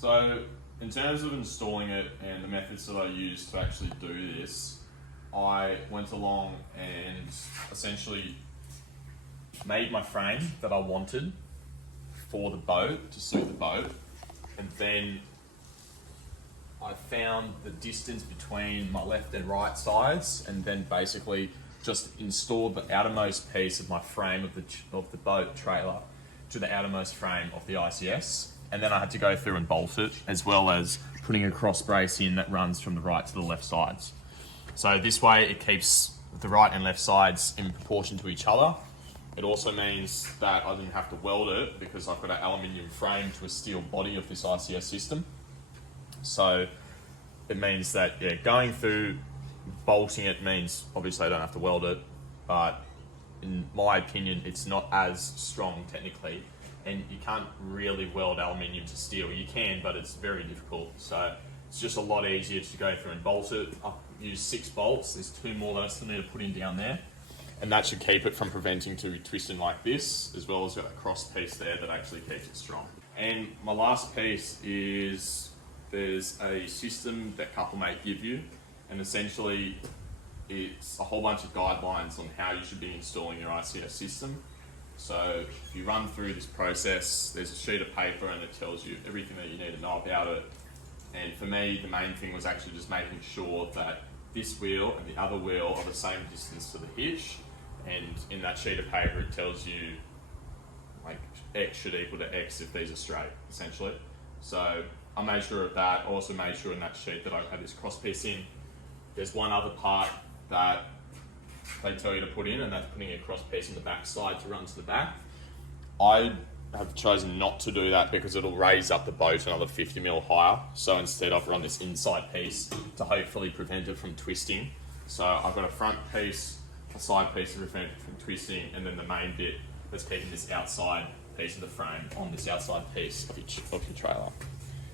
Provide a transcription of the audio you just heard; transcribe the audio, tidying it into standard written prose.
So in terms of installing it and the methods that I used to actually do this, I went along and essentially made my frame that I wanted for the boat, to suit the boat, and then I found the distance between my left and right sides, and then basically just installed the outermost piece of my frame of the boat trailer to the outermost frame of the ICS, and then I had to go through and bolt it, as well as putting a cross brace in that runs from the right to the left sides. So this way it keeps the right and left sides in proportion to each other. It also means that I didn't have to weld it because I've got an aluminium frame to a steel body of this ICS system. So it means that, yeah, going through bolting it means obviously I don't have to weld it, but in my opinion it's not as strong technically, and you can't really weld aluminium to steel. You can, but it's very difficult. So it's just a lot easier to go through and bolt it. I've used 6 bolts. There's 2 more that I still need to put in down there, and that should keep it from preventing to twisting like this, as well as got a cross piece there that actually keeps it strong. And my last piece is, there's a system that Couplemate give you, and essentially it's a whole bunch of guidelines on how you should be installing your ICS system. So if you run through this process, there's a sheet of paper and it tells you everything that you need to know about it. And for me, the main thing was actually just making sure that this wheel and the other wheel are the same distance to the hitch. And in that sheet of paper, it tells you like X should equal to X if these are straight, essentially. So I made sure of that. I also made sure in that sheet that I had this cross piece in. There's one other part that they tell you to put in, and that's putting a cross piece in the back side to run to the back. I have chosen not to do that because it'll raise up the boat another 50 mil higher. So instead I've run this inside piece to hopefully prevent it from twisting. So I've got a front piece, a side piece to prevent it from twisting, and then the main bit that's keeping this outside piece of the frame on this outside piece of your trailer.